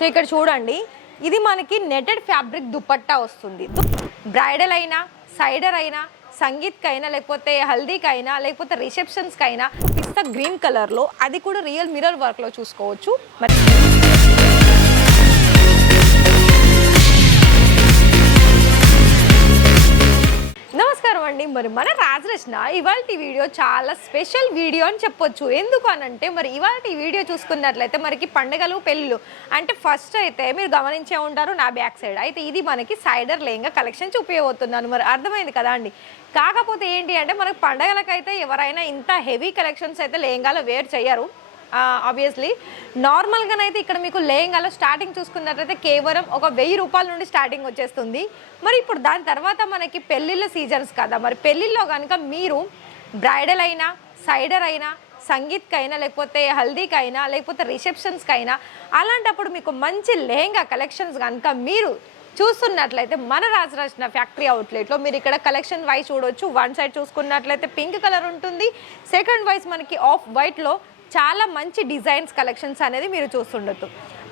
So ఇక్కడ చూడండి, ఇది మనకి నెటెడ్ ఫ్యాబ్రిక్ దుపట్టా వస్తుంది. బ్రైడల్ అయినా, సైడర్ అయినా, సంగీత్కి అయినా, లేకపోతే హల్దీకి అయినా, లేకపోతే రిసెప్షన్స్కి అయినా పిస్తా గ్రీన్ కలర్లో, అది కూడా రియల్ మిర్రర్ వర్క్లో చూసుకోవచ్చు. మరి నమస్కారం అండి. మరి మన రాజరచన ఇవాళ వీడియో చాలా స్పెషల్ వీడియో అని చెప్పొచ్చు. ఎందుకు అనంటే మరి ఇవాళ వీడియో చూసుకున్నట్లయితే మనకి పండుగలు, పెళ్ళిళ్ళు అంటే ఫస్ట్ అయితే మీరు గమనించే ఉంటారు నా బ్యాక్ సైడ్ అయితే ఇది మనకి సైడర్ లెహంగా కలెక్షన్ చూపించబోతున్నాను. మరి అర్థమైంది కదా అండి. కాకపోతే ఏంటి అంటే మనకి పండుగలకైతే ఎవరైనా ఇంత హెవీ కలెక్షన్స్ అయితే లెహంగాలో వేర్ చేయరు. ఆబ్వియస్లీ నార్మల్గానైతే ఇక్కడ మీకు లెహంగాలో స్టార్టింగ్ చూసుకున్నట్లయితే కేవలం ఒక 1000 రూపాయల నుండి స్టార్టింగ్ వచ్చేస్తుంది. మరి ఇప్పుడు దాని తర్వాత మనకి పెళ్ళిళ్ళ సీజన్స్ కదా, మరి పెళ్ళిళ్ళలో కనుక మీరు బ్రైడల్ అయినా, సైడర్ అయినా, సంగీత్కి అయినా, లేకపోతే హల్దీకి అయినా, లేకపోతే రిసెప్షన్స్కి అయినా, అలాంటప్పుడు మీకు మంచి లెహంగా కలెక్షన్స్ కనుక మీరు చూస్తున్నట్లయితే మన రాజరచన ఫ్యాక్టరీ అవుట్లెట్లో మీరు ఇక్కడ కలెక్షన్ వైజ్ చూడవచ్చు. వన్ సైడ్ చూసుకున్నట్లయితే పింక్ కలర్ ఉంటుంది, సెకండ్ వైజ్ మనకి ఆఫ్ వైట్లో చాలా మంచి డిజైన్స్ కలెక్షన్స్ అనేది మీరు చూస్తుండొచ్చు.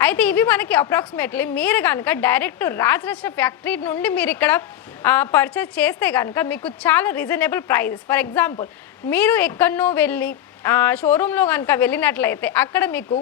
అయితే ఇవి మనకి అప్రాక్సిమేట్లీ మీరు కనుక డైరెక్ట్ రాజరచన ఫ్యాక్టరీ నుండి మీరు ఇక్కడ పర్చేస్ చేస్తే కనుక మీకు చాలా రీజనబుల్ ప్రైజెస్. ఫర్ ఎగ్జాంపుల్ మీరు ఎక్కడనో వెళ్ళి షోరూంలో కనుక వెళ్ళినట్లయితే అక్కడ మీకు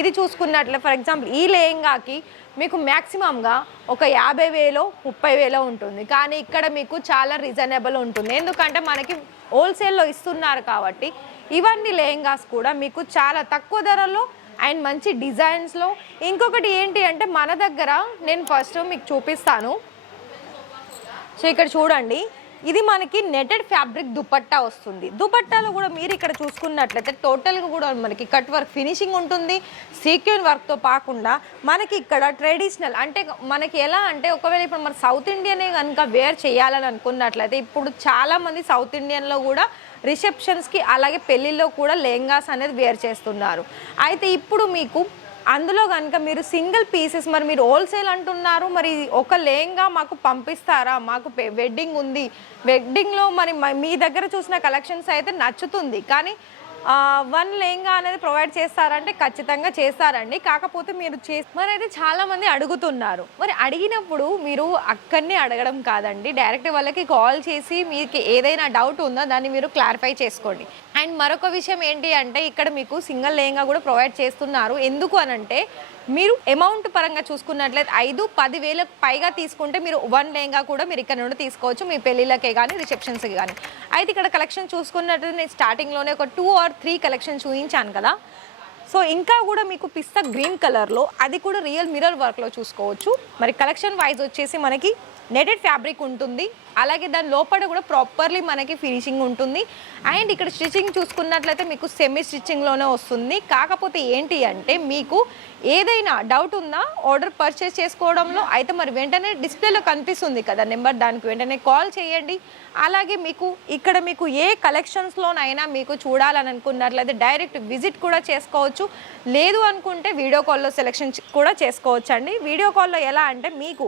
ఇది చూసుకున్నట్లయితే ఫర్ ఎగ్జాంపుల్ ఈ లెహంగాకి మీకు మ్యాక్సిమంగా ఒక 50,000 30,000 ఉంటుంది. కానీ ఇక్కడ మీకు చాలా రీజనబుల్ ఉంటుంది. ఎందుకంటే మనకి హోల్సేల్లో ఇస్తున్నారు కాబట్టి ఇవన్నీ లెహంగాస్ కూడా మీకు చాలా తక్కువ ధరలో అండ్ మంచి డిజైన్స్లో. ఇంకొకటి ఏంటి అంటే మన దగ్గర నేను ఫస్ట్ మీకు చూపిస్తాను. సో ఇక్కడ చూడండి, ఇది మనకి నెటెడ్ ఫ్యాబ్రిక్ దుపట్టా వస్తుంది. దుపట్టాలో కూడా మీరు ఇక్కడ చూసుకున్నట్లయితే టోటల్గా కూడా మనకి కట్ వర్క్ ఫినిషింగ్ ఉంటుంది. సీక్వెన్ వర్క్తో కాకుండా మనకి ఇక్కడ ట్రెడిషనల్ అంటే మనకి ఎలా అంటే ఒకవేళ ఇప్పుడు మన సౌత్ ఇండియనే కనుక వేర్ చేయాలని అనుకున్నట్లయితే ఇప్పుడు చాలామంది సౌత్ ఇండియన్లో కూడా రిసెప్షన్స్కి అలాగే పెళ్ళిళ్ళలో కూడా లెహంగాస్ అనేది వేర్ చేస్తున్నారు. అయితే ఇప్పుడు మీకు అందులో కనుక మీరు సింగిల్ పీసెస్ మరి మీరు హోల్సేల్ అంటున్నారు, మరి ఒక లెహంగా మాకు పంపిస్తారా, మాకు వెడ్డింగ్ ఉంది, వెడ్డింగ్లో మరి మీ దగ్గర చూసిన కలెక్షన్స్ అయితే నచ్చుతుంది కానీ 1 లెహంగా అనేది ప్రొవైడ్ చేస్తారంటే ఖచ్చితంగా చేస్తారండి. కాకపోతే మీరు మరి అయితే చాలామంది అడుగుతున్నారు. మరి అడిగినప్పుడు మీరు అక్కడనే అడగడం కాదండి, డైరెక్ట్ వాళ్ళకి కాల్ చేసి మీకు ఏదైనా డౌట్ ఉందో దాన్ని మీరు క్లారిఫై చేసుకోండి. అండ్ మరొక విషయం ఏంటి అంటే ఇక్కడ మీకు సింగిల్ లెహంగా కూడా ప్రొవైడ్ చేస్తున్నారు. ఎందుకు అనంటే మీరు అమౌంట్ పరంగా చూసుకున్నట్లయితే 5-10 వేలకు పైగా తీసుకుంటే మీరు 1 లెహంగా కూడా మీరు ఇక్కడ నుండి తీసుకోవచ్చు, మీ పెళ్ళిళ్ళకే కానీ రిసెప్షన్స్కి కానీ. అయితే ఇక్కడ కలెక్షన్ చూసుకున్నట్లయితే నేను స్టార్టింగ్లోనే ఒక 2 or 3 కలెక్షన్ చూపించాను కదా. సో ఇంకా కూడా మీకు పిస్తా గ్రీన్ కలర్లో, అది కూడా రియల్ మిర్రర్ వర్క్లో చూసుకోవచ్చు. మరి కలెక్షన్ వైజ్ వచ్చేసి మనకి నెటెడ్ ఫ్యాబ్రిక్ ఉంటుంది, అలాగే దాని లోపల కూడా ప్రాపర్లీ మనకి ఫినిషింగ్ ఉంటుంది. అండ్ ఇక్కడ స్టిచ్చింగ్ చూసుకున్నట్లయితే మీకు సెమీ స్టిచ్చింగ్లోనే వస్తుంది. కాకపోతే ఏంటి అంటే మీకు ఏదైనా డౌట్ ఉందా ఆర్డర్ పర్చేస్ చేసుకోవడంలో అయితే మరి వెంటనే డిస్ప్లేలో కనిపిస్తుంది కదా నెంబర్, దానికి వెంటనే కాల్ చేయండి. అలాగే మీకు ఇక్కడ మీకు ఏ కలెక్షన్స్లోనైనా మీకు చూడాలని అనుకున్నట్లయితే డైరెక్ట్ విజిట్ కూడా చేసుకోవచ్చు. లేదు అనుకుంటే వీడియో కాల్లో సెలెక్షన్ కూడా చేసుకోవచ్చు అండి. వీడియో కాల్లో ఎలా అంటే మీకు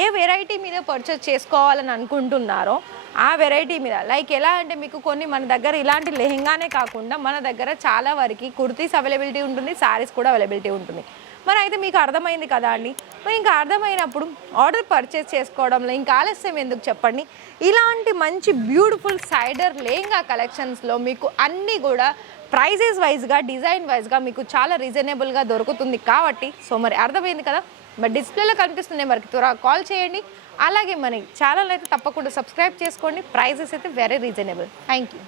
ఏ వెరైటీ మీద పర్చేస్ చేసుకోవాలని అనుకుంటున్నారో ఆ వెరైటీ మీద, లైక్ ఎలా అంటే మీకు కొన్ని మన దగ్గర ఇలాంటి లెహంగానే కాకుండా మన దగ్గర చాలా వరకు కుర్తీస్ అవైలబిలిటీ ఉంటుంది, శారీస్ కూడా అవైలబిలిటీ ఉంటుంది. మరి అయితే మీకు అర్థమైంది కదా అండి. మరి ఇంకా అర్థమైనప్పుడు ఆర్డర్ పర్చేస్ చేసుకోవడంలో ఇంకా ఆలస్యం ఎందుకు చెప్పండి. ఇలాంటి మంచి బ్యూటిఫుల్ సైడర్ లెహంగా కలెక్షన్స్లో మీకు అన్నీ కూడా ప్రైజెస్ వైజ్గా, డిజైన్ వైజ్గా మీకు చాలా రీజనబుల్గా దొరుకుతుంది కాబట్టి సో మరి అర్థమైంది కదా. మరి డిస్ప్లేలో కనిపిస్తున్న నెంబర్కి త్వరగా కాల్ చేయండి. అలాగే మన ఛానల్ అయితే తప్పకుండా సబ్స్క్రైబ్ చేసుకోండి. ప్రైజెస్ అయితే వెరీ రీజనబుల్. Thank you.